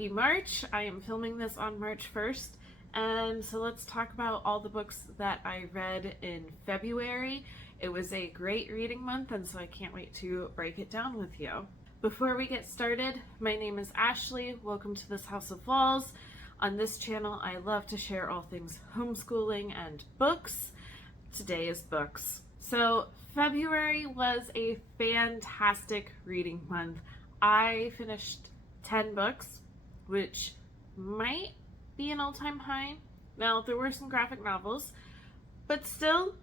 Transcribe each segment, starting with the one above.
Happy March. I am filming this on March 1st, and so let's talk about all the books that I read in February. It was a great reading month, and so I can't wait to break it down with you. Before we get started, my name is Ashley. Welcome to this House of Walls. On this channel, I love to share all things homeschooling and books. Today is books. So February was a fantastic reading month. I finished 10 books, which might be an all-time high. Now, there were some graphic novels, but still,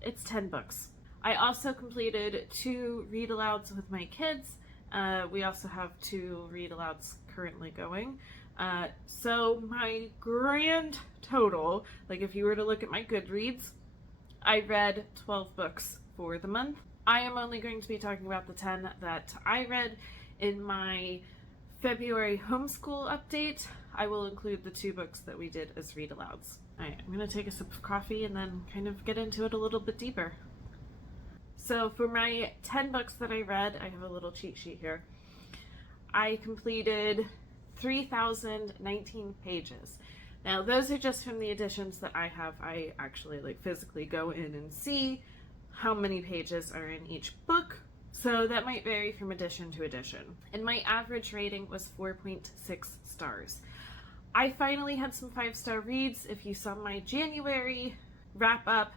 it's 10 books. I also completed 2 read-alouds with my kids. We also have 2 read-alouds currently going. So my grand total, like if you were to look at my Goodreads, I read 12 books for the month. I am only going to be talking about the 10 that I read in my February homeschool update. I will include the 2 books that we did as read-alouds. Alright, I'm going to take a sip of coffee and then kind of get into it a little bit deeper. So for my 10 books that I read, I have a little cheat sheet here. I completed 3,019 pages. Now those are just from the editions that I have. I actually physically go in and see how many pages are in each book. So that might vary from edition to edition. And my average rating was 4.6 stars. I finally had some 5-star reads. If you saw my January wrap up,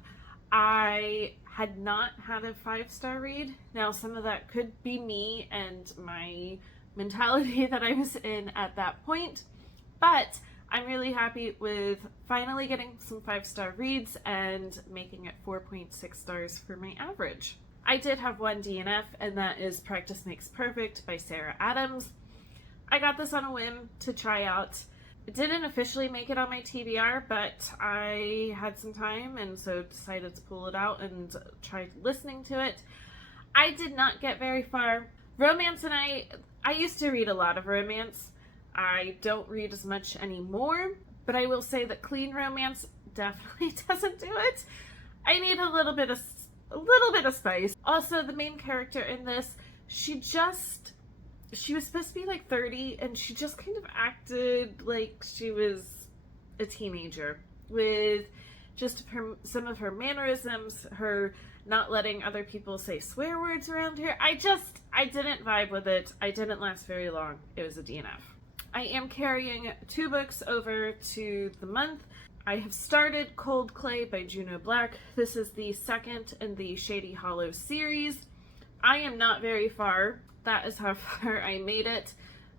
I had not had a 5-star read. Now some of that could be me and my mentality that I was in at that point, but I'm really happy with finally getting some 5-star reads and making it 4.6 stars for my average. I did have one DNF, and that is Practice Makes Perfect by Sarah Adams. I got this on a whim to try out. It didn't officially make it on my TBR, but I had some time and so decided to pull it out and try listening to it. I did not get very far. Romance and I used to read a lot of romance. I don't read as much anymore, but I will say that clean romance definitely doesn't do it. I need a little bit of spice. Also, the main character in this, she was supposed to be like 30, and she just kind of acted like she was a teenager with just some of her mannerisms, her not letting other people say swear words around her. I didn't vibe with it. I didn't last very long. It was a DNF. I am carrying 2 books over to the month. I have started Cold Clay by Juno Black. This is the second in the Shady Hollow series. I am not very far. That is how far I made it.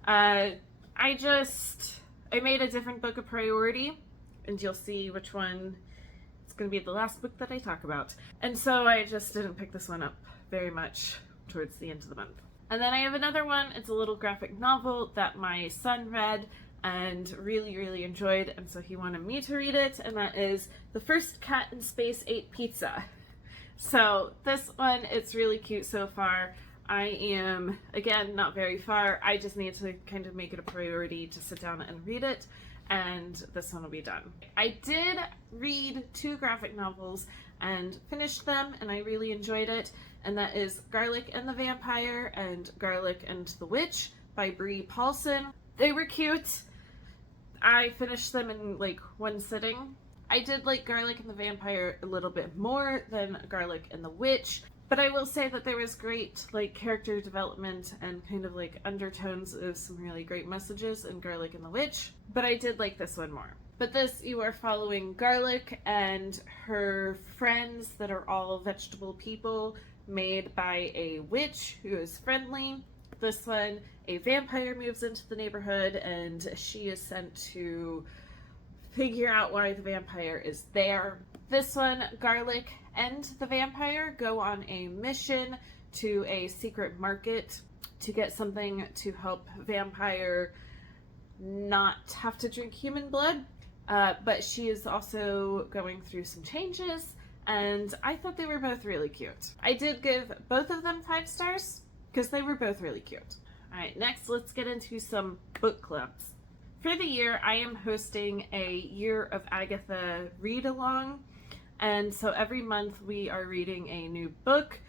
I made a different book a priority, and you'll see which one is going to be the last book that I talk about. And so I just didn't pick this one up very much towards the end of the month. And then I have another one. It's a little graphic novel that my son read and really, really enjoyed, and so he wanted me to read it, and that is The First Cat in Space Ate Pizza. So this one, it's really cute so far. I am, again, not very far. I just need to kind of make it a priority to sit down and read it, and this one will be done. I did read 2 graphic novels and finished them, and I really enjoyed it, and that is Garlic and the Vampire and Garlic and the Witch by Bree Paulson. They were cute. I finished them in one sitting. I did like Garlic and the Vampire a little bit more than Garlic and the Witch, but I will say that there was great character development and kind of undertones of some really great messages in Garlic and the Witch, but I did like this one more. But this, you are following Garlic and her friends that are all vegetable people made by a witch who is friendly. This one, a vampire moves into the neighborhood and she is sent to figure out why the vampire is there. This one, Garlic and the Vampire go on a mission to a secret market to get something to help Vampire not have to drink human blood, but she is also going through some changes, and I thought they were both really cute. I did give both of them 5 stars because they were both really cute. Alright, next let's get into some book clubs. For the year, I am hosting a Year of Agatha read-along, and so every month we are reading a new book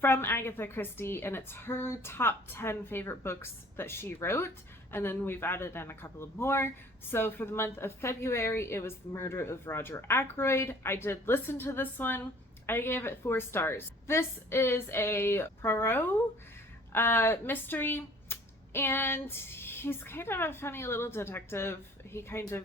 from Agatha Christie, and it's her top 10 favorite books that she wrote. and then we've added in a couple of more. So for the month of February, it was The Murder of Roger Ackroyd. I did listen to this one. I gave it 4 stars. This is a Poirot mystery, and he's kind of a funny little detective. He kind of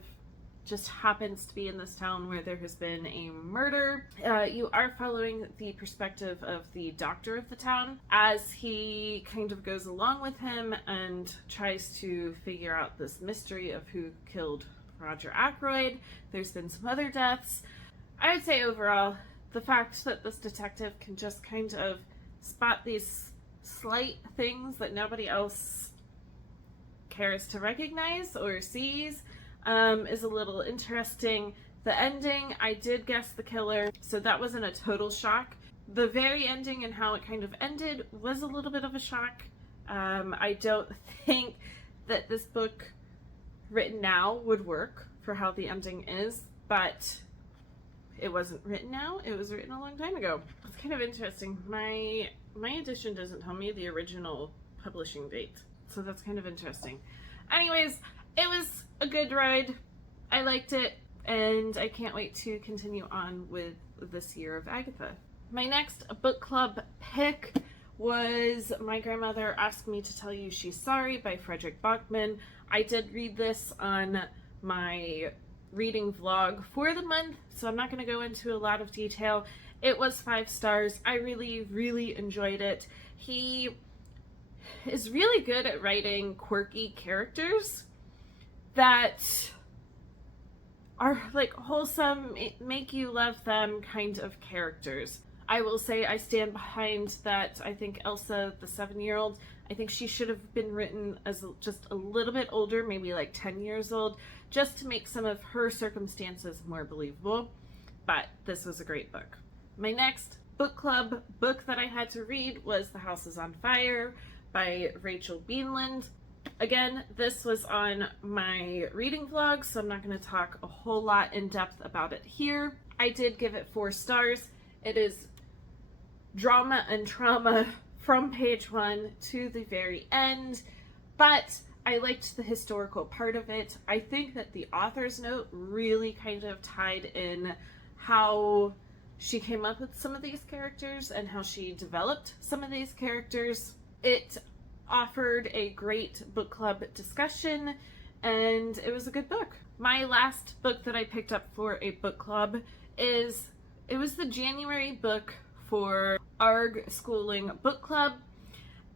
just happens to be in this town where there has been a murder. You are following the perspective of the doctor of the town as he kind of goes along with him and tries to figure out this mystery of who killed Roger Ackroyd. There's been some other deaths. I would say overall, the fact that this detective can just kind of spot these slight things that nobody else cares to recognize or sees is a little interesting. The ending, I did guess the killer, so that wasn't a total shock. The very ending and how it kind of ended was a little bit of a shock. I don't think that this book written now would work for how the ending is, but it wasn't written now, it was written a long time ago. It's kind of interesting. My edition doesn't tell me the original publishing date, so that's kind of interesting. Anyways, it was a good ride. I liked it, and I can't wait to continue on with this year of Agatha. My next book club pick was My Grandmother Asked Me to Tell You She's Sorry by Fredrik Backman. I did read this on my reading vlog for the month, so I'm not going to go into a lot of detail. It was 5 stars. I really enjoyed it. He is really good at writing quirky characters that are like wholesome, make you love them kind of characters. I will say I stand behind that. I think Elsa, the 7-year-old, I think she should have been written as just a little bit older, maybe like 10 years old, just to make some of her circumstances more believable. But this was a great book. My next book club book that I had to read was The House is on Fire by Rachel Beanland. Again, this was on my reading vlog, so I'm not going to talk a whole lot in depth about it here. I did give it 4 stars. It is drama and trauma from page 1 to the very end, but I liked the historical part of it. I think that the author's note really kind of tied in how she came up with some of these characters and how she developed some of these characters. It offered a great book club discussion, and it was a good book. My last book that I picked up for a book club it was the January book for ARG Schooling Book Club,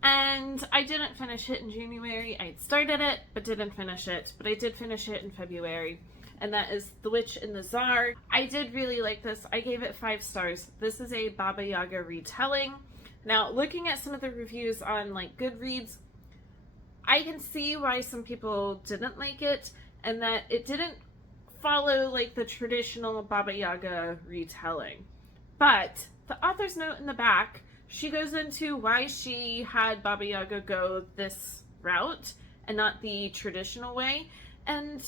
and I didn't finish it in January. I had started it, but didn't finish it, but I did finish it in February, and that is The Witch and the Tsar. I did really like this. I gave it 5 stars. This is a Baba Yaga retelling. Now, looking at some of the reviews on like Goodreads, I can see why some people didn't like it, and that it didn't follow like the traditional Baba Yaga retelling. But the author's note in the back, she goes into why she had Baba Yaga go this route and not the traditional way. And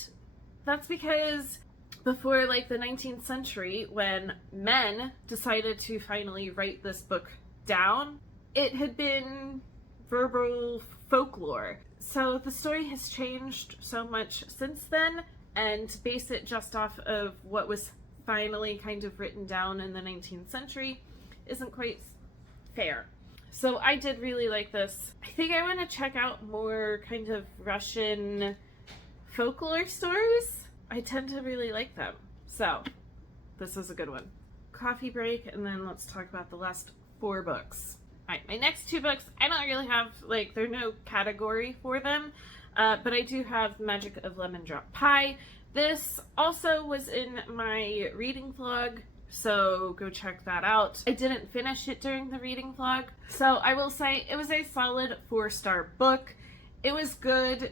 that's because before like the 19th century, when men decided to finally write this book down, it had been verbal folklore. So the story has changed so much since then, and to base it just off of what was finally kind of written down in the 19th century isn't quite fair. So I did really like this. I think I want to check out more kind of Russian folklore stories. I tend to really like them. So this was a good one. Coffee break, and then let's talk about the last 4 books. Alright, my next 2 books, I don't really have, like, there's no category for them, but I do have Magic of Lemon Drop Pie. This also was in my reading vlog, so go check that out. I didn't finish it during the reading vlog, so I will say it was a solid 4-star book. It was good,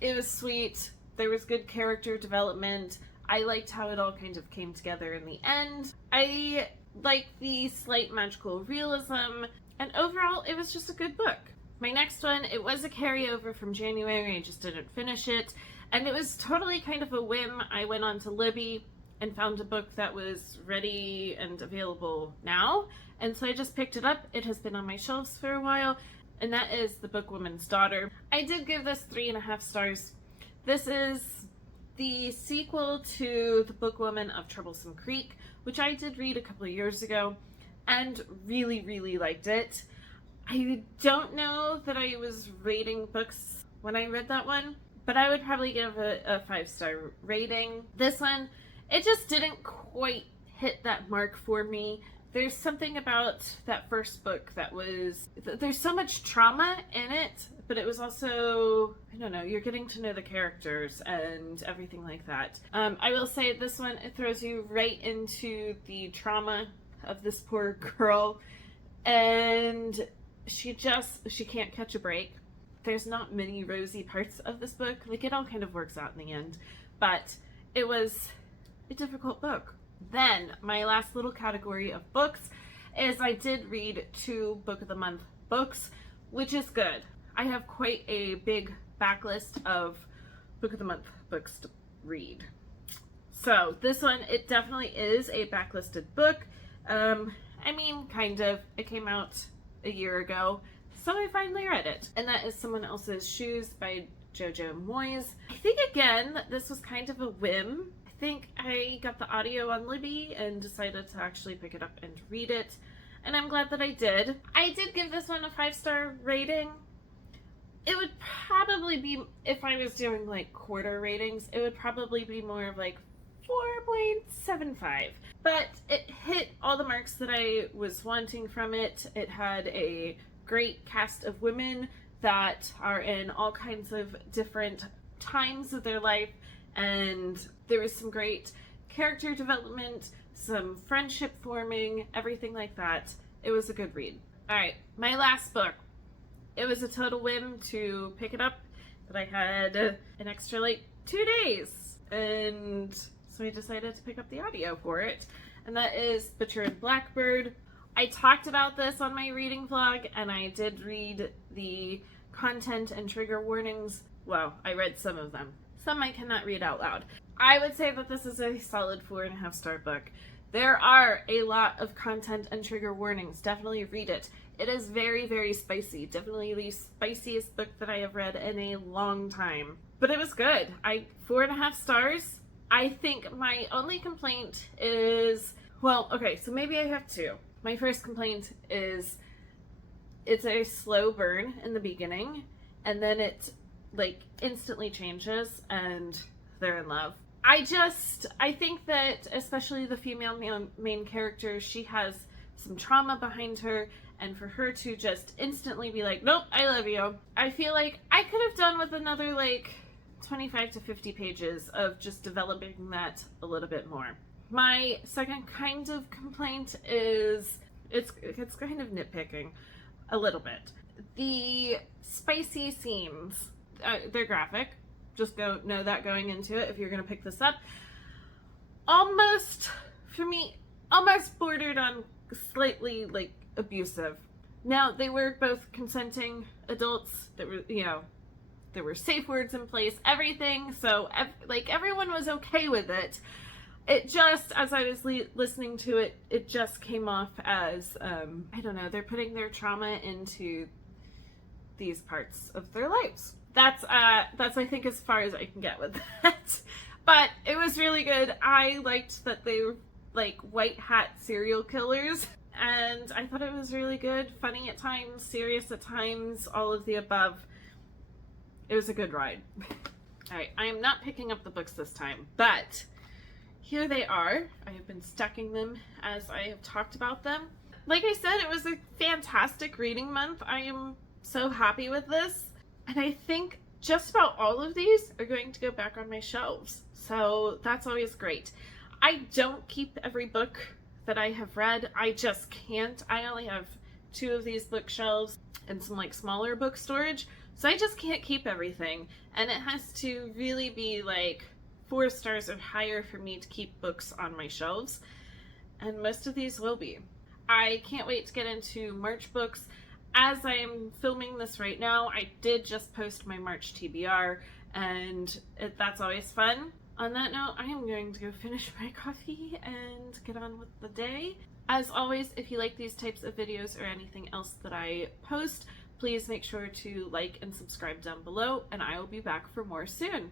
it was sweet, there was good character development. I liked how it all kind of came together in the end. I liked the slight magical realism, and overall it was just a good book. My next one, it was a carryover from January, I just didn't finish it, and it was totally kind of a whim. I went on to Libby and found a book that was ready and available now, and so I just picked it up. It has been on my shelves for a while, and that is The Bookwoman's Daughter. I did give this 3.5 stars. This is the sequel to The Bookwoman of Troublesome Creek, which I did read a couple of years ago and really, really liked it. I don't know that I was rating books when I read that one, but I would probably give it a 5-star rating. This one, it just didn't quite hit that mark for me. There's something about that first book that was, there's so much trauma in it, but it was also, I don't know, you're getting to know the characters and everything like that. I will say this one, it throws you right into the trauma of this poor girl, and she can't catch a break. There's not many rosy parts of this book. Like, it all kind of works out in the end, but it was a difficult book. Then, my last little category of books is I did read 2 Book of the Month books, which is good. I have quite a big backlist of Book of the Month books to read. So, this one, it definitely is a backlisted book. I mean, kind of. It came out a year ago, so I finally read it. And that is Someone Else's Shoes by Jojo Moyes. I think, again, that this was kind of a whim. I think I got the audio on Libby and decided to actually pick it up and read it, and I'm glad that I did. I did give this one a 5-star rating. It would probably be, if I was doing like quarter ratings, it would probably be more of like 4.75. But it hit all the marks that I was wanting from it. It had a great cast of women that are in all kinds of different times of their life, and there was some great character development, some friendship forming, everything like that. It was a good read. Alright, my last book. It was a total whim to pick it up, but I had an extra like 2 days, and so I decided to pick up the audio for it, and that is Butcher and Blackbird. I talked about this on my reading vlog, and I did read the content and trigger warnings. Well, I read some of them. Some I cannot read out loud. I would say that this is a solid 4.5-star book. There are a lot of content and trigger warnings. Definitely read it. It is very, very spicy. Definitely the spiciest book that I have read in a long time. But it was good. 4.5 stars. I think my only complaint is, well, okay, so maybe I have 2. My first complaint is it's a slow burn in the beginning, and then it like instantly changes and they're in love. I think that especially the female main character, she has some trauma behind her, and for her to just instantly be like, nope, I love you, I feel like I could have done with another like 25 to 50 pages of just developing that a little bit more. My second kind of complaint is it's kind of nitpicking a little bit. The spicy scenes, they're graphic. Just know that going into it if you're going to pick this up. Almost, for me, almost bordered on slightly like abusive. Now, they were both consenting adults. That were, there were safe words in place, everything. So, everyone was okay with it. It just, as I was listening to it, it just came off as, I don't know, they're putting their trauma into these parts of their lives. That's I think as far as I can get with that. But it was really good. I liked that they were like white hat serial killers, and I thought it was really good. Funny at times, serious at times, all of the above. It was a good ride. Alright, I am not picking up the books this time, but here they are. I have been stacking them as I have talked about them. Like I said, it was a fantastic reading month. I am so happy with this. And I think just about all of these are going to go back on my shelves. So that's always great. I don't keep every book that I have read. I just can't. I only have 2 of these bookshelves and some like smaller book storage. So I just can't keep everything. And it has to really be like 4 stars or higher for me to keep books on my shelves. And most of these will be. I can't wait to get into March books. As I am filming this right now, I did just post my March TBR, and that's always fun. On that note, I am going to go finish my coffee and get on with the day. As always, if you like these types of videos or anything else that I post, Please make sure to like and subscribe down below, and I will be back for more soon.